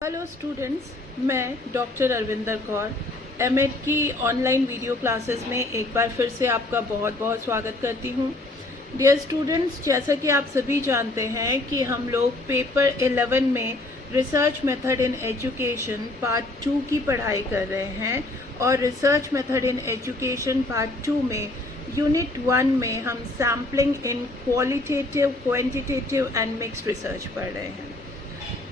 Hello students, मैं doctor Arvinder Kaur MEd की online video classes में एक बार फिर से आपका बहुत बहुत स्वागत करती हूँ। डियर स्टूडेंट्स, जैसा कि आप सभी जानते हैं कि हम लोग पेपर 11 में research method in education part 2 की पढ़ाई कर रहे हैं और research method in education part 2 में यूनिट 1 में हम sampling in qualitative, quantitative and mixed research पढ़ रहे हैं।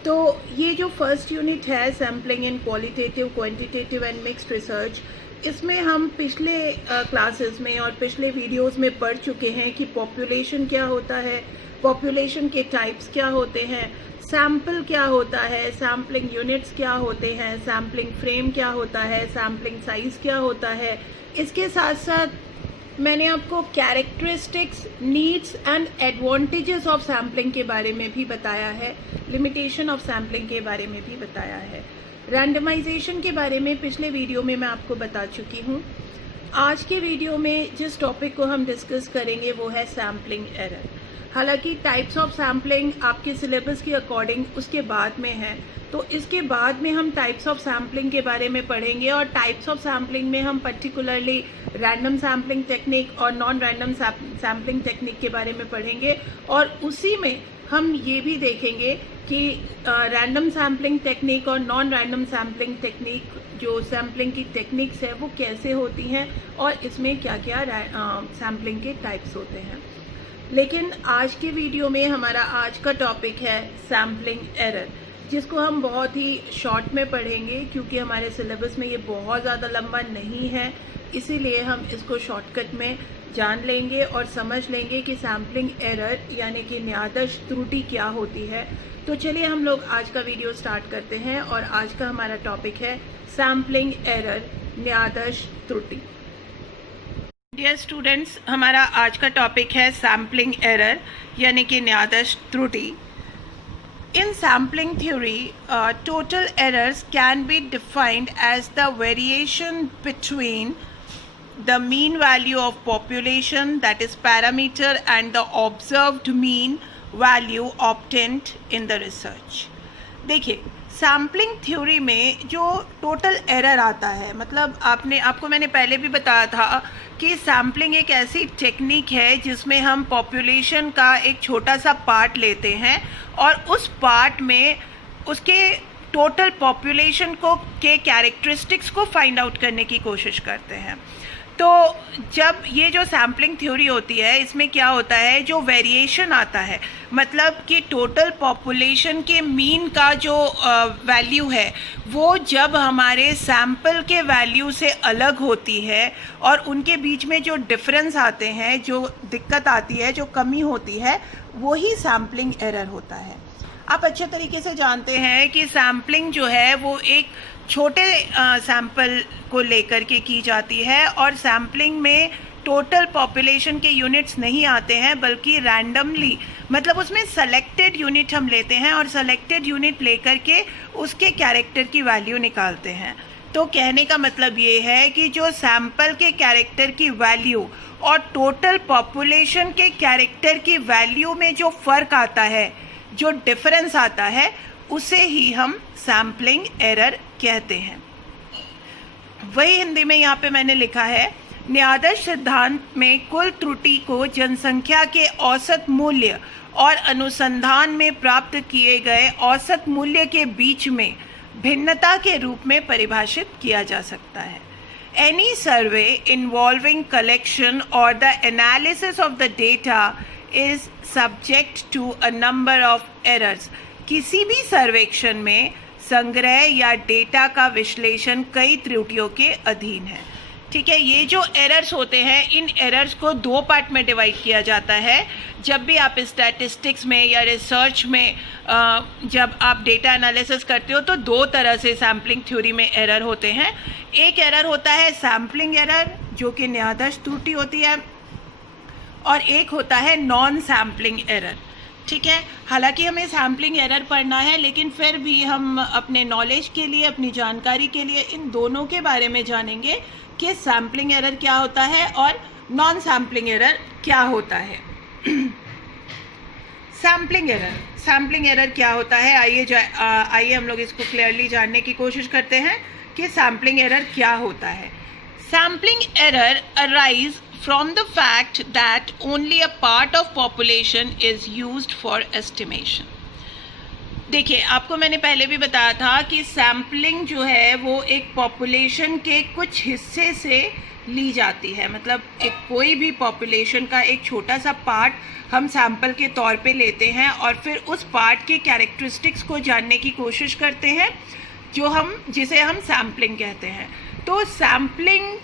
तो ये जो फर्स्ट यूनिट है sampling in qualitative, quantitative and mixed research, इसमें हम पिछले क्लासेस में और पिछले वीडियोस में पढ़ चुके हैं कि पॉपुलेशन क्या होता है, पॉपुलेशन के टाइप्स क्या होते हैं, सैम्पल क्या होता है, सैम्पलिंग यूनिट्स क्या होते हैं, सैम्पलिंग फ्रेम क्या होता है, सैम्पलिंग साइज क्या होता है। इसके साथ साथ मैंने आपको characteristics, needs and advantages of sampling के बारे में भी बताया है, लिमिटेशन ऑफ सैम्पलिंग के बारे में भी बताया है। रैंडमाइजेशन के बारे में पिछले वीडियो में मैं आपको बता चुकी हूँ। आज के वीडियो में जिस टॉपिक को हम डिस्कस करेंगे वो है सैम्पलिंग एरर। हालांकि टाइप्स ऑफ सैम्पलिंग आपके सिलेबस के अकॉर्डिंग उसके बाद में है, तो इसके बाद में हम टाइप्स ऑफ सैम्पलिंग के बारे में पढ़ेंगे और टाइप्स ऑफ सैम्पलिंग में हम पर्टिकुलरली रैंडम सैम्पलिंग टेक्निक और नॉन रैंडम सैम्पलिंग टेक्निक के बारे में पढ़ेंगे। और उसी में हम ये भी देखेंगे कि रैंडम सैम्पलिंग टेक्निक और नॉन रैंडम सैम्पलिंग टेक्निक, जो सैम्पलिंग की टेक्निक्स है वो कैसे होती हैं और इसमें क्या क्या सैम्पलिंग के टाइप्स होते हैं। लेकिन आज के वीडियो में हमारा आज का टॉपिक है सैम्पलिंग एरर, जिसको हम बहुत ही शॉर्ट में पढ़ेंगे क्योंकि हमारे सिलेबस में ये बहुत ज़्यादा लंबा नहीं है। इसीलिए हम इसको शॉर्टकट में जान लेंगे और समझ लेंगे कि सैम्पलिंग एरर यानी कि न्यादर्श त्रुटि क्या होती है। तो चलिए हम लोग आज का वीडियो स्टार्ट करते हैं और आज का हमारा टॉपिक है सैम्पलिंग एरर, न्यादर्श त्रुटि। डियर स्टूडेंट्स, हमारा आज का टॉपिक है सैम्पलिंग एरर यानी कि न्यादर्श त्रुटि। In sampling theory, total errors can be defined as the variation between the mean value of population, that is parameter, and the observed mean value obtained in the research. देखिए, sampling theory में जो total error आता है, मतलब आपको मैंने पहले भी बताया था कि सैम्पलिंग एक ऐसी टेक्निक है जिसमें हम पॉपुलेशन का एक छोटा सा पार्ट लेते हैं और उस पार्ट में उसके टोटल पॉपुलेशन के कैरेक्टरिस्टिक्स को फाइंड आउट करने की कोशिश करते हैं। तो जब ये जो सैम्पलिंग थ्योरी होती है, इसमें क्या होता है, जो वेरिएशन आता है, मतलब कि टोटल पॉपुलेशन के मीन का जो वैल्यू है वो जब हमारे सैम्पल के वैल्यू से अलग होती है और उनके बीच में जो डिफरेंस आते हैं, जो दिक्कत आती है, जो कमी होती है, वही सैम्पलिंग एरर होता है। आप अच्छे तरीके से जानते हैं कि सैम्पलिंग जो है वो एक छोटे सैंपल को लेकर के की जाती है और सैम्पलिंग में टोटल पॉपुलेशन के यूनिट्स नहीं आते हैं, बल्कि रैंडमली, मतलब उसमें सेलेक्टेड यूनिट हम लेते हैं और सेलेक्टेड यूनिट लेकर के उसके कैरेक्टर की वैल्यू निकालते हैं। तो कहने का मतलब ये है कि जो सैंपल के कैरेक्टर की वैल्यू और टोटल पॉपुलेशन के कैरेक्टर की वैल्यू में जो फ़र्क आता है, जो डिफरेंस आता है, उसे ही हम सैम्पलिंग एरर कहते हैं। वही हिंदी में यहाँ पे मैंने लिखा है, न्यादर्श सिद्धांत में कुल त्रुटि को जनसंख्या के औसत मूल्य और अनुसंधान में प्राप्त किए गए औसत मूल्य के बीच में भिन्नता के रूप में परिभाषित किया जा सकता है। Any survey involving collection or the analysis of the data is subject to a number of errors. किसी भी सर्वेक्षण में संग्रह या डेटा का विश्लेषण कई त्रुटियों के अधीन है। ठीक है, ये जो एरर्स होते हैं, इन एरर्स को दो पार्ट में डिवाइड किया जाता है। जब भी आप स्टैटिस्टिक्स में या रिसर्च में जब आप डेटा एनालिसिस करते हो तो दो तरह से सैम्पलिंग थ्योरी में एरर होते हैं। एक एरर होता है सैम्पलिंग एरर, जो कि न्यादर्श त्रुटि होती है, और एक होता है नॉन सैम्पलिंग एरर। ठीक है, हालांकि हमें सैम्पलिंग एरर पढ़ना है, लेकिन फिर भी हम अपने नॉलेज के लिए, अपनी जानकारी के लिए इन दोनों के बारे में जानेंगे कि सैम्पलिंग एरर क्या होता है और नॉन सैम्पलिंग एरर क्या होता है। सैम्पलिंग एरर क्या होता है, आइए हम लोग इसको क्लियरली जानने की कोशिश करते हैं कि सैम्पलिंग एरर क्या होता है। Sampling error arise from the fact that only a part of population is used for estimation। देखिए, आपको मैंने पहले भी बताया था कि सैम्पलिंग जो है वो एक पॉपुलेशन के कुछ हिस्से से ली जाती है। मतलब एक कोई भी पॉपुलेशन का एक छोटा सा पार्ट हम सैम्पल के तौर पे लेते हैं और फिर उस पार्ट के कैरेक्टरिस्टिक्स को जानने की कोशिश करते हैं, जिसे हम सैम्पलिंग कहते हैं। तो सैम्पलिंग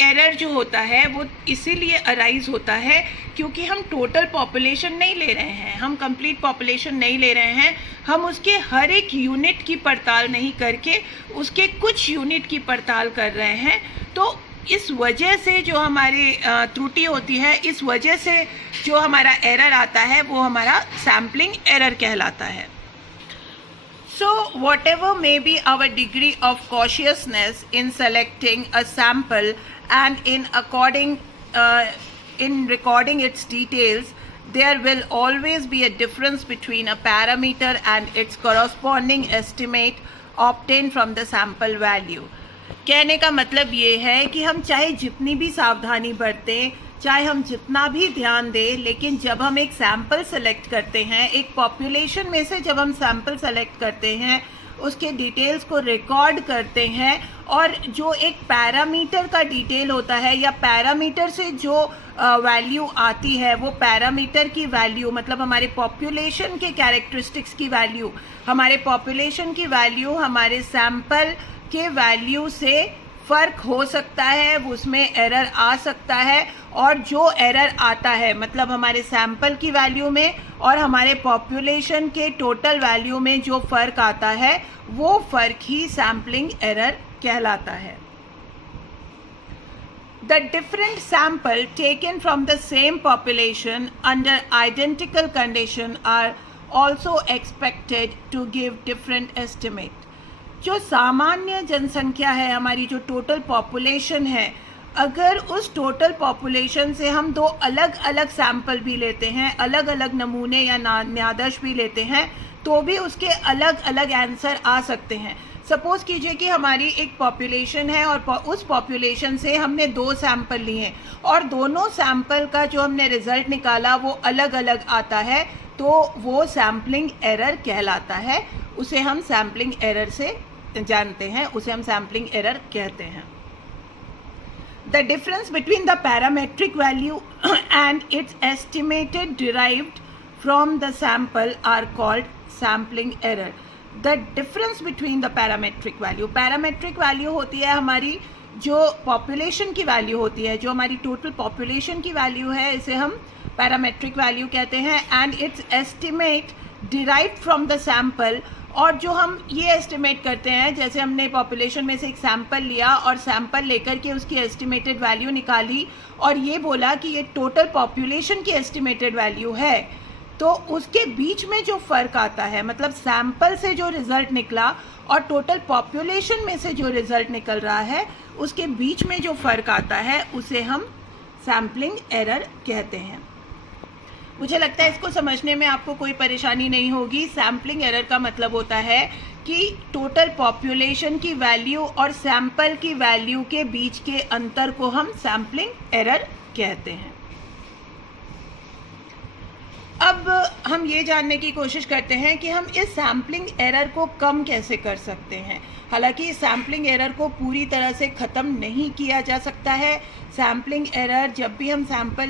एरर जो होता है वो इसीलिए अराइज होता है क्योंकि हम टोटल पॉपुलेशन नहीं ले रहे हैं, हम कंप्लीट पॉपुलेशन नहीं ले रहे हैं, हम उसके हर एक यूनिट की पड़ताल नहीं करके उसके कुछ यूनिट की पड़ताल कर रहे हैं। तो इस वजह से जो हमारी त्रुटि होती है, इस वजह से जो हमारा एरर आता है वो हमारा सैम्पलिंग एरर कहलाता है। So whatever may be our degree of cautiousness in selecting a sample and in recording its details, there will always be a difference between a parameter and its corresponding estimate obtained from the sample value। कहने का मतलब ये है कि हम चाहे जितनी भी सावधानी बरतें, चाहे हम जितना भी ध्यान दें, लेकिन जब हम एक सैंपल सेलेक्ट करते हैं, एक पॉपुलेशन में से जब हम सैंपल सेलेक्ट करते हैं, उसके डिटेल्स को रिकॉर्ड करते हैं और जो एक पैरामीटर का डिटेल होता है या पैरामीटर से जो वैल्यू आती है, वो पैरामीटर की वैल्यू मतलब हमारे पॉपुलेशन के कैरेक्टरिस्टिक्स की वैल्यू, हमारे पॉपुलेशन की वैल्यू हमारे सैंपल के वैल्यू से फ़र्क हो सकता है, उसमें एरर आ सकता है। और जो एरर आता है मतलब हमारे सैंपल की वैल्यू में और हमारे पॉपुलेशन के टोटल वैल्यू में जो फ़र्क आता है, वो फ़र्क ही सैम्पलिंग एरर कहलाता है। The different sample taken from the same population under identical condition are also expected to give different estimate। जो सामान्य जनसंख्या है, हमारी जो टोटल पॉपुलेशन है, अगर उस टोटल पॉपुलेशन से हम दो अलग अलग सैंपल भी लेते हैं, अलग अलग नमूने या न्यादर्श भी लेते हैं, तो भी उसके अलग अलग आंसर आ सकते हैं। सपोज़ कीजिए कि हमारी एक पॉपुलेशन है और उस पॉपुलेशन से हमने दो सैंपल लिए और दोनों सैंपल का जो हमने रिज़ल्ट निकाला वो अलग अलग आता है, तो वो सैम्पलिंग एरर कहलाता है। उसे हम सैम्पलिंग एरर से जानते हैं, उसे हम सैम्पलिंग एरर कहते हैं। The difference between the parametric value and its estimated derived from the sample are called sampling error। The difference between the parametric value होती है हमारी जो पॉपुलेशन की वैल्यू होती है, जो हमारी टोटल पॉपुलेशन की वैल्यू है, इसे हम पैरामेट्रिक वैल्यू कहते हैं। And it's estimate derived from the sample, और जो हम ये एस्टिमेट करते हैं, जैसे हमने पॉपुलेशन में से एक सैंपल लिया और सैंपल लेकर के उसकी एस्टिमेटेड वैल्यू निकाली और ये बोला कि ये टोटल पॉपुलेशन की एस्टिमेटेड वैल्यू है, तो उसके बीच में जो फ़र्क आता है, मतलब सैंपल से जो रिज़ल्ट निकला और टोटल पॉपुलेशन में से जो रिज़ल्ट निकल रहा है, उसके बीच में जो फ़र्क आता है, उसे हम सैम्पलिंग एरर कहते हैं। मुझे लगता है इसको समझने में आपको कोई परेशानी नहीं होगी। सैम्पलिंग एरर का मतलब होता है कि टोटल पॉपुलेशन की वैल्यू और सैंपल की वैल्यू के बीच के अंतर को हम सैम्पलिंग एरर कहते हैं। अब हम ये जानने की कोशिश करते हैं कि हम इस सैम्पलिंग एरर को कम कैसे कर सकते हैं। हालांकि सैम्पलिंग एरर को पूरी तरह से ख़त्म नहीं किया जा सकता है। सैम्पलिंग एरर जब भी हम सैंपल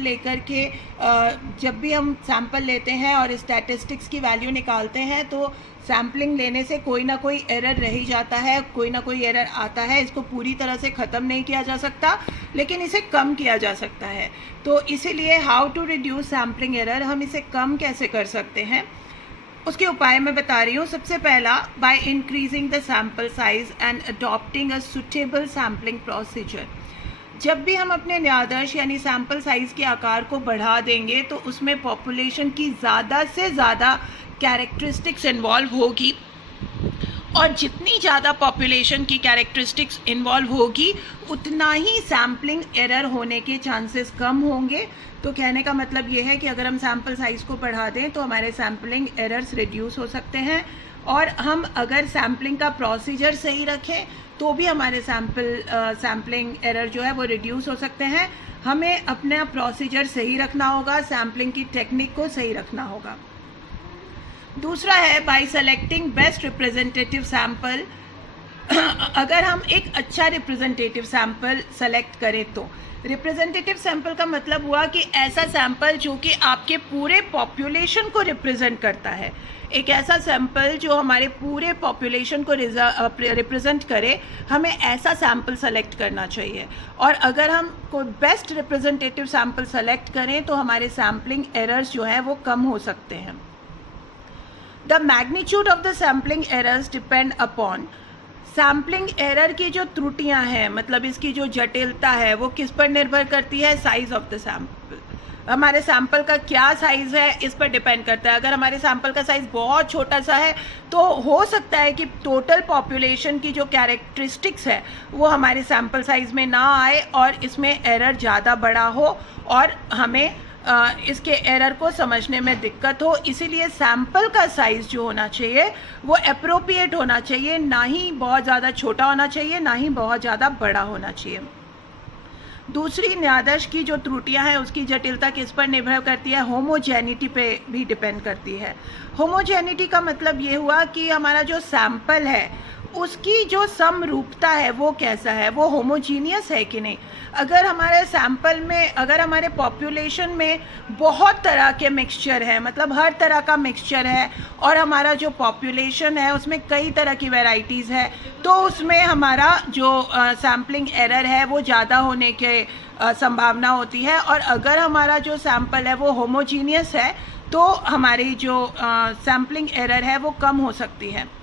लेते हैं और स्टैटिस्टिक्स की वैल्यू निकालते हैं, तो सैम्पलिंग लेने से कोई ना कोई एरर रह ही जाता है, कोई ना कोई एरर आता है। इसको पूरी तरह से ख़त्म नहीं किया जा सकता, लेकिन इसे कम किया जा सकता है। तो इसीलिए how to reduce sampling error, हम इसे कम कैसे कर सकते हैं, उसके उपाय मैं बता रही हूँ। सबसे पहला, by increasing the sample size and adopting a suitable sampling procedure. जब भी हम अपने न्यादर्श यानी सैम्पल साइज़ के आकार को बढ़ा देंगे, तो उसमें पॉपुलेशन की ज़्यादा से ज़्यादा कैरेक्टरिस्टिक्स इन्वॉल्व होगी और जितनी ज़्यादा पॉपुलेशन की कैरेक्टरिस्टिक्स इन्वॉल्व होगी उतना ही सैम्पलिंग एरर होने के चांसेस कम होंगे। तो कहने का मतलब ये है कि अगर हम सैम्पल साइज़ को बढ़ा दें तो हमारे सैम्पलिंग एरर्स रिड्यूस हो सकते हैं, और हम अगर सैम्पलिंग का प्रोसीजर सही रखें तो भी हमारे सैम्पलिंग एरर जो है वो रिड्यूस हो सकते हैं। हमें अपना प्रोसीजर सही रखना होगा, सैम्पलिंग की टेक्निक को सही रखना होगा। दूसरा है bye selecting best representative sample. अगर हम एक अच्छा रिप्रेजेंटेटिव सैंपल सेलेक्ट करें तो रिप्रेजेंटेटिव सैंपल का मतलब हुआ कि ऐसा सैंपल जो कि आपके पूरे पॉपुलेशन को रिप्रेजेंट करता है, एक ऐसा सैंपल जो हमारे पूरे पॉपुलेशन को रिप्रेजेंट करे, हमें ऐसा सैंपल सेलेक्ट करना चाहिए। और अगर हम कोई बेस्ट रिप्रेजेंटेटिव सैंपल सेलेक्ट करें तो हमारे सैम्पलिंग एरर्स जो हैं वो कम हो सकते हैं। The magnitude of the sampling errors depend upon, sampling error की जो त्रुटियां हैं, मतलब इसकी जो जटिलता है, वो किस पर निर्भर करती है? Size of the sample. हमारे सैंपल का क्या साइज़ है इस पर डिपेंड करता है। अगर हमारे सैंपल का साइज़ बहुत छोटा सा है तो हो सकता है कि टोटल पॉपुलेशन की जो कैरेक्टरिस्टिक्स है वो हमारे सैंपल साइज़ में ना आए और इसमें एरर ज़्यादा बड़ा हो और हमें इसके एरर को समझने में दिक्कत हो। इसीलिए सैंपल का साइज़ जो होना चाहिए वो एप्रोप्रिएट होना चाहिए, ना ही बहुत ज़्यादा छोटा होना चाहिए, ना ही बहुत ज़्यादा बड़ा होना चाहिए। दूसरी, न्यादर्श की जो त्रुटियां हैं उसकी जटिलता किस पर निर्भर करती है? होमोजेनिटी पे भी डिपेंड करती है। होमोजेनिटी का मतलब ये हुआ कि हमारा जो सैंपल है उसकी जो समरूपता है वो कैसा है, वो होमोजीनियस है कि नहीं। अगर हमारे सैंपल में, अगर हमारे पॉपुलेशन में बहुत तरह के मिक्सचर है, मतलब हर तरह का मिक्सचर है, और हमारा जो पॉपुलेशन है उसमें कई तरह की वैरायटीज़ है, तो उसमें हमारा जो सैम्पलिंग एरर है वो ज़्यादा होने के संभावना होती है। और अगर हमारा जो सैंपल है वो होमोजीनियस है तो हमारी जो सैम्पलिंग एरर है वो कम हो सकती है।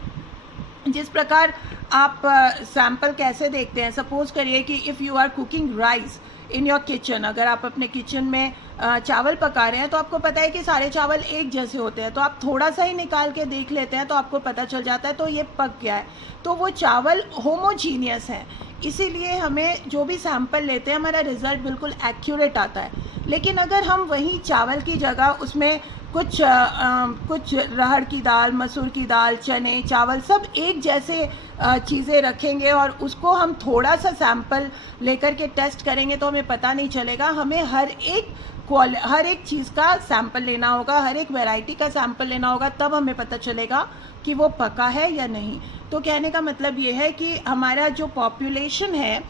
जिस प्रकार आप सैंपल कैसे देखते हैं, सपोज करिए कि if you are cooking rice in your kitchen, अगर आप अपने किचन में चावल पका रहे हैं तो आपको पता है कि सारे चावल एक जैसे होते हैं, तो आप थोड़ा सा ही निकाल के देख लेते हैं तो आपको पता चल जाता है तो ये पक गया है, तो वो चावल होमोजीनियस है। इसीलिए हमें जो भी सैंपल लेते हैं हमारा रिज़ल्ट बिल्कुल एक्यूरेट आता है। लेकिन अगर हम वही चावल की जगह उसमें कुछ अरहर की दाल, मसूर की दाल, चने, चावल सब एक जैसे चीज़ें रखेंगे और उसको हम थोड़ा सा सैंपल लेकर के टेस्ट करेंगे तो हमें पता नहीं चलेगा। हमें हर एक चीज़ का सैंपल लेना होगा, हर एक वैरायटी का सैंपल लेना होगा, तब हमें पता चलेगा कि वो पका है या नहीं। तो कहने का मतलब ये है कि हमारा जो पॉपुलेशन है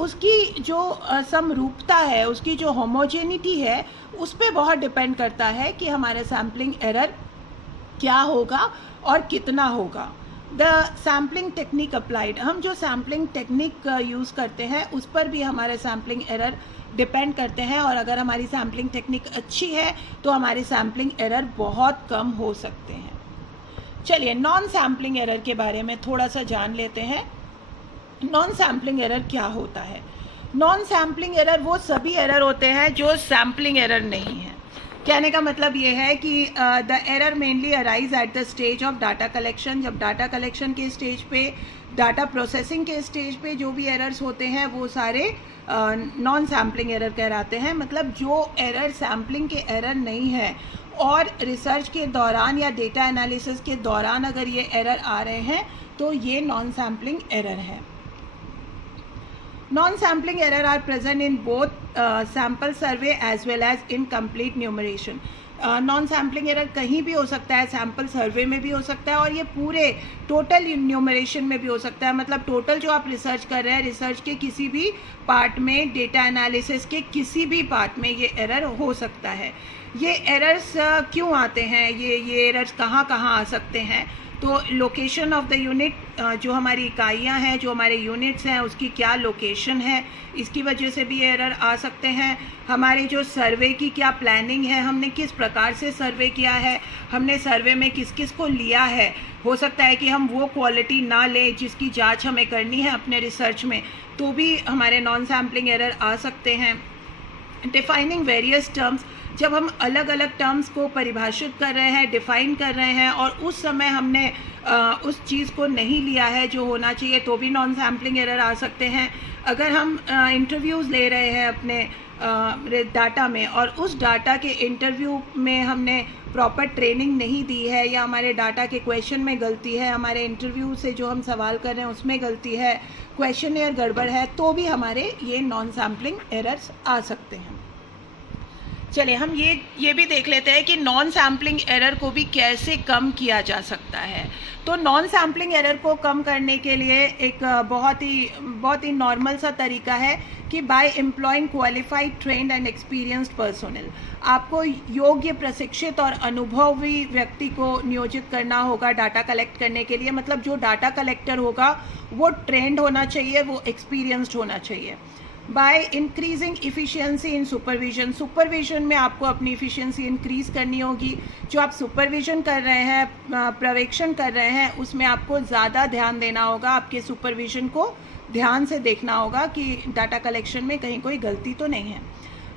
उसकी जो समरूपता है, उसकी जो होमोजेनिटी है, उस पर बहुत डिपेंड करता है कि हमारा सैम्पलिंग एरर क्या होगा और कितना होगा। द सैम्पलिंग टेक्निक अप्लाइड, हम जो सैम्पलिंग टेक्निक यूज़ करते हैं उस पर भी हमारे सैम्पलिंग एरर डिपेंड करते हैं, और अगर हमारी सैम्पलिंग टेक्निक अच्छी है तो हमारे सैम्पलिंग एरर बहुत कम हो सकते हैं। चलिए नॉन सैम्पलिंग एरर के बारे में थोड़ा सा जान लेते हैं। नॉन सैम्पलिंग एरर क्या होता है? नॉन सैम्पलिंग एरर वो सभी एरर होते हैं जो सैम्पलिंग एरर नहीं है। कहने का मतलब ये है कि the error mainly arise at the stage of data collection. जब डाटा कलेक्शन के स्टेज पे, डाटा प्रोसेसिंग के स्टेज पे जो भी एरर्स होते हैं वो सारे नॉन सैम्पलिंग एरर कहलाते हैं। मतलब जो एरर सैम्पलिंग के एरर नहीं है और रिसर्च के दौरान या डेटा एनालिसिस के दौरान अगर ये एरर आ रहे हैं तो ये नॉन सैम्पलिंग एरर है। Non-sampling error are present in both sample survey as well as incomplete numeration. Non sampling error कहीं भी हो सकता है, सैम्पल सर्वे में भी हो सकता है और ये पूरे टोटल न्यूमरेशन में भी हो सकता है। मतलब टोटल जो आप रिसर्च कर रहे हैं, रिसर्च के किसी भी पार्ट में, डेटा एनालिसिस के किसी भी पार्ट में ये एरर हो सकता है। ये एरर्स क्यों आते हैं, ये एरर्स कहाँ कहाँ आ सकते हैं? तो लोकेशन ऑफ द यूनिट, जो हमारी इकाइयाँ हैं, जो हमारे यूनिट्स हैं, उसकी क्या लोकेशन है, इसकी वजह से भी एरर आ सकते हैं। हमारे जो सर्वे की क्या प्लानिंग है, हमने किस प्रकार से सर्वे किया है, हमने सर्वे में किस किस को लिया है। हो सकता है कि हम वो क्वालिटी ना लें जिसकी जांच हमें करनी है अपने रिसर्च में, तो भी हमारे नॉन सैम्पलिंग एरर आ सकते हैं। डिफाइनिंग वेरियस टर्म्स, जब हम अलग अलग टर्म्स को परिभाषित कर रहे हैं, डिफ़ाइन कर रहे हैं और उस समय हमने उस चीज़ को नहीं लिया है जो होना चाहिए, तो भी नॉन सैम्पलिंग एरर आ सकते हैं। अगर हम इंटरव्यूज़ ले रहे हैं अपने डाटा में और उस डाटा के इंटरव्यू में हमने प्रॉपर ट्रेनिंग नहीं दी है, या हमारे डाटा के क्वेश्चन में गलती है, हमारे इंटरव्यू से जो हम सवाल कर रहे हैं उसमें गलती है, क्वेश्चनेयर गड़बड़ है, तो भी हमारे ये नॉन सैम्पलिंग एरर्स आ सकते हैं। चलिए हम ये भी देख लेते हैं कि नॉन सैम्पलिंग एरर को भी कैसे कम किया जा सकता है। तो नॉन सैम्पलिंग एरर को कम करने के लिए एक बहुत ही नॉर्मल सा तरीका है कि by employing qualified, trained and experienced personnel, आपको योग्य, प्रशिक्षित और अनुभवी व्यक्ति को नियोजित करना होगा डाटा कलेक्ट करने के लिए। मतलब जो डाटा कलेक्टर होगा वो ट्रेंड होना चाहिए, वो एक्सपीरियंस्ड होना चाहिए। By increasing efficiency in supervision, supervision में आपको अपनी इफ़िशियंसी इंक्रीज़ करनी होगी। जो आप सुपरविजन कर रहे हैं, पर्यवेक्षण कर रहे हैं, उसमें आपको ज़्यादा ध्यान देना होगा, आपके सुपरविजन को ध्यान से देखना होगा कि डाटा कलेक्शन में कहीं कोई गलती तो नहीं है।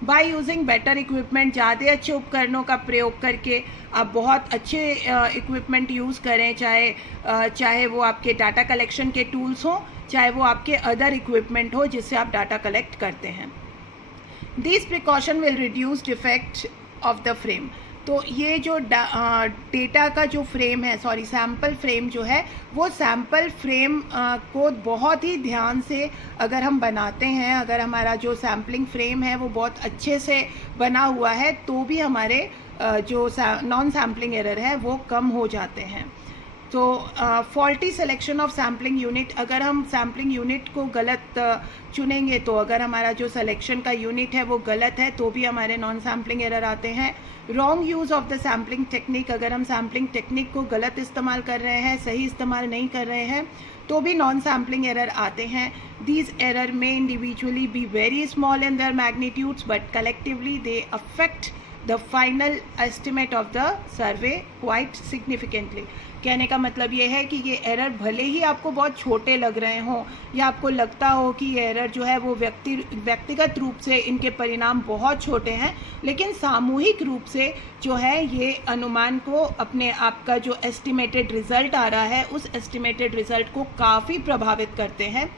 बाय यूजिंग बेटर इक्विपमेंट, ज़्यादा अच्छे उपकरणों का प्रयोग करके आप बहुत अच्छे इक्विपमेंट यूज़ करें, चाहे वो आपके डाटा कलेक्शन के टूल्स हों, चाहे वो आपके अदर इक्विपमेंट हो जिससे आप डाटा कलेक्ट करते हैं। This precaution will reduce defect of the frame. तो ये जो डेटा का जो फ्रेम है, सैम्पल फ्रेम जो है, वो सैम्पल फ्रेम को बहुत ही ध्यान से अगर हम बनाते हैं, अगर हमारा जो सैम्पलिंग फ्रेम है वो बहुत अच्छे से बना हुआ है, तो भी हमारे जो नॉन सैम्पलिंग एरर है वो कम हो जाते हैं। तो faulty selection of sampling unit, अगर हम सैम्पलिंग यूनिट को गलत चुनेंगे, तो अगर हमारा जो सिलेक्शन का यूनिट है वो गलत है, तो भी हमारे नॉन सैम्पलिंग एरर आते हैं। Wrong use of the sampling technique, अगर हम सैम्पलिंग टेक्निक को गलत इस्तेमाल कर रहे हैं, सही इस्तेमाल नहीं कर रहे हैं, तो भी नॉन सैम्पलिंग एरर आते हैं। दीज एरर में individually be very small in their magnitudes, but collectively they affect the final estimate of the survey quite significantly. कहने का मतलब ये है कि ये एरर भले ही आपको बहुत छोटे लग रहे हों, या आपको लगता हो कि ये एरर जो है वो व्यक्तिगत रूप से इनके परिणाम बहुत छोटे हैं, लेकिन सामूहिक रूप से जो है ये अनुमान को, अपने आप का जो एस्टिमेटेड रिज़ल्ट आ रहा है, उस एस्टिमेटेड रिज़ल्ट को काफ़ी प्रभावित करते हैं।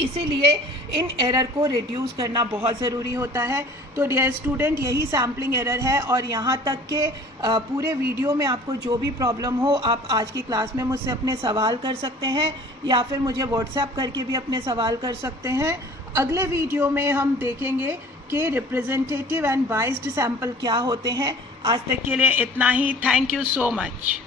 इसीलिए इन एरर को रिड्यूस करना बहुत ज़रूरी होता है। तो डियर स्टूडेंट, यही सैम्पलिंग एरर है, और यहाँ तक के पूरे वीडियो में आपको जो भी प्रॉब्लम हो, आप आज की क्लास में मुझसे अपने सवाल कर सकते हैं, या फिर मुझे व्हाट्सएप करके भी अपने सवाल कर सकते हैं। अगले वीडियो में हम देखेंगे कि रिप्रेजेंटेटिव एंड बाइस्ड सैम्पल क्या होते हैं। आज तक के लिए इतना ही। Thank you so much.